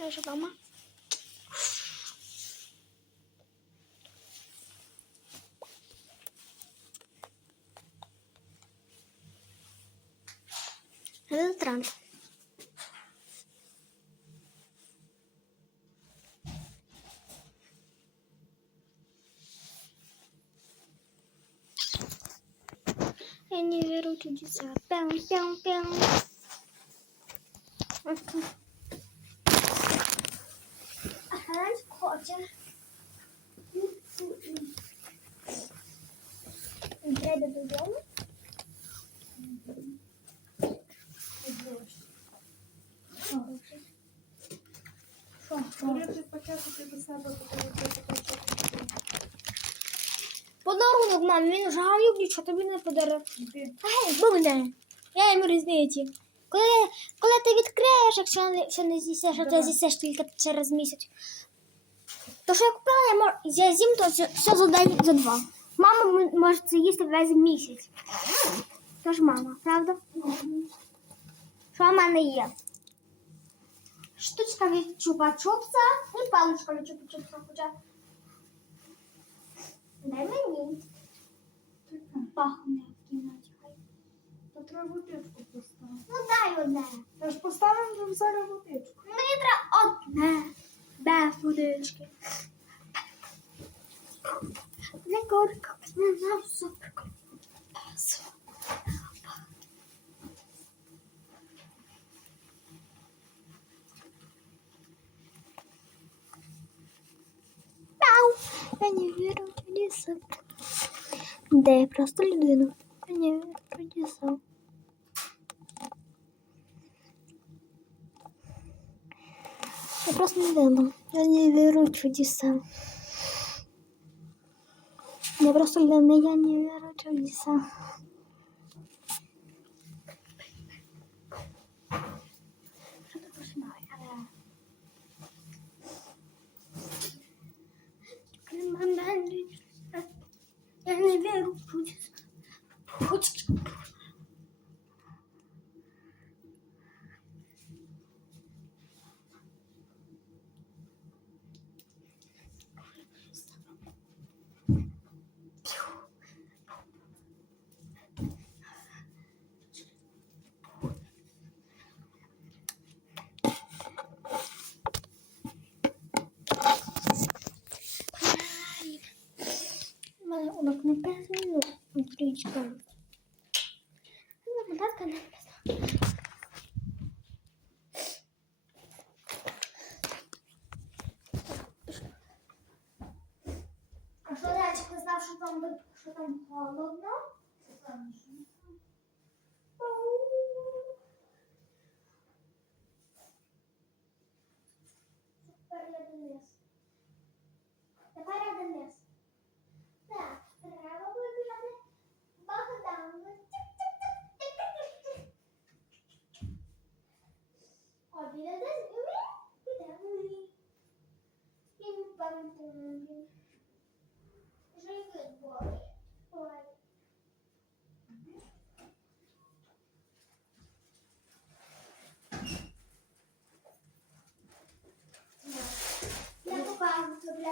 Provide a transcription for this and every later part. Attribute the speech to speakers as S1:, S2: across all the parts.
S1: Deixa eu dar uma. Entrando. Eles viram tudo isso. Pão, pão, pão. Aqui. хоче. Треба додому. Подарунок мам, він вже гавлюк, що тобі не подарив. Ай, мене. Я йому різниці. Коли коли ти відкриєш, якщо не, якщо не з'їсеш, а ти з'їсеш тільки через місяць. То що я купила, я, з'їм то все, за день, за два. Мама може це їсти весь місяць. Тож мама, правда? Що в мене є? Штучка від чупа-чупса і паличка від чупа-чупса хоча. Дай мені. Пахне в кімнаті.
S2: То треба водичку поставити.
S1: Ну дай одне.
S2: Я ж поставимо зараз водичку.
S1: Мені треба одне. Без водички. Горько, супер. Мяу. Я не вірю в чудеса. Де я просто людина. Я не вірю в чудеса. Я просто верю. Я не верю в чудеса. po prostu ile my, ja nie wierzę Charlesa. No, ja nie wierzę, pójdź, pójdź. Стрічка. Ну. А що що там, що там холодно?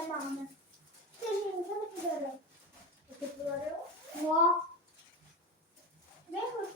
S1: zamanı. Kırmızı kırmızı. Kırmızı. Muaf. Ne bu?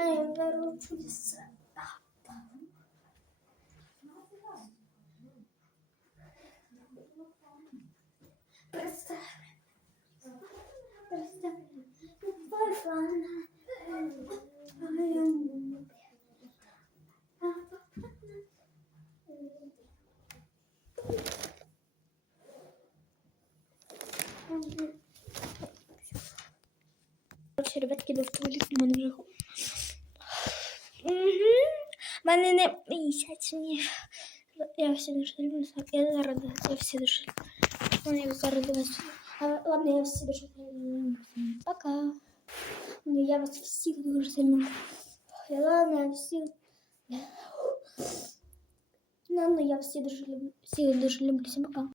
S1: evler uçursa. Представь, представь, Варфана, Короче, ребятки, до в туалет, мы уже Мене не місячні. Я всі дуже люблю. Я зараз я всі дуже люблю. Я зараз дивлюсь. А, Ладно, я всі дуже люблю. Пока. Ну, я вас всіх дуже сильно. люблю. Ладно, я всіх. Ладно, я всі дуже люблю. Всіх дуже люблю. Всім пока.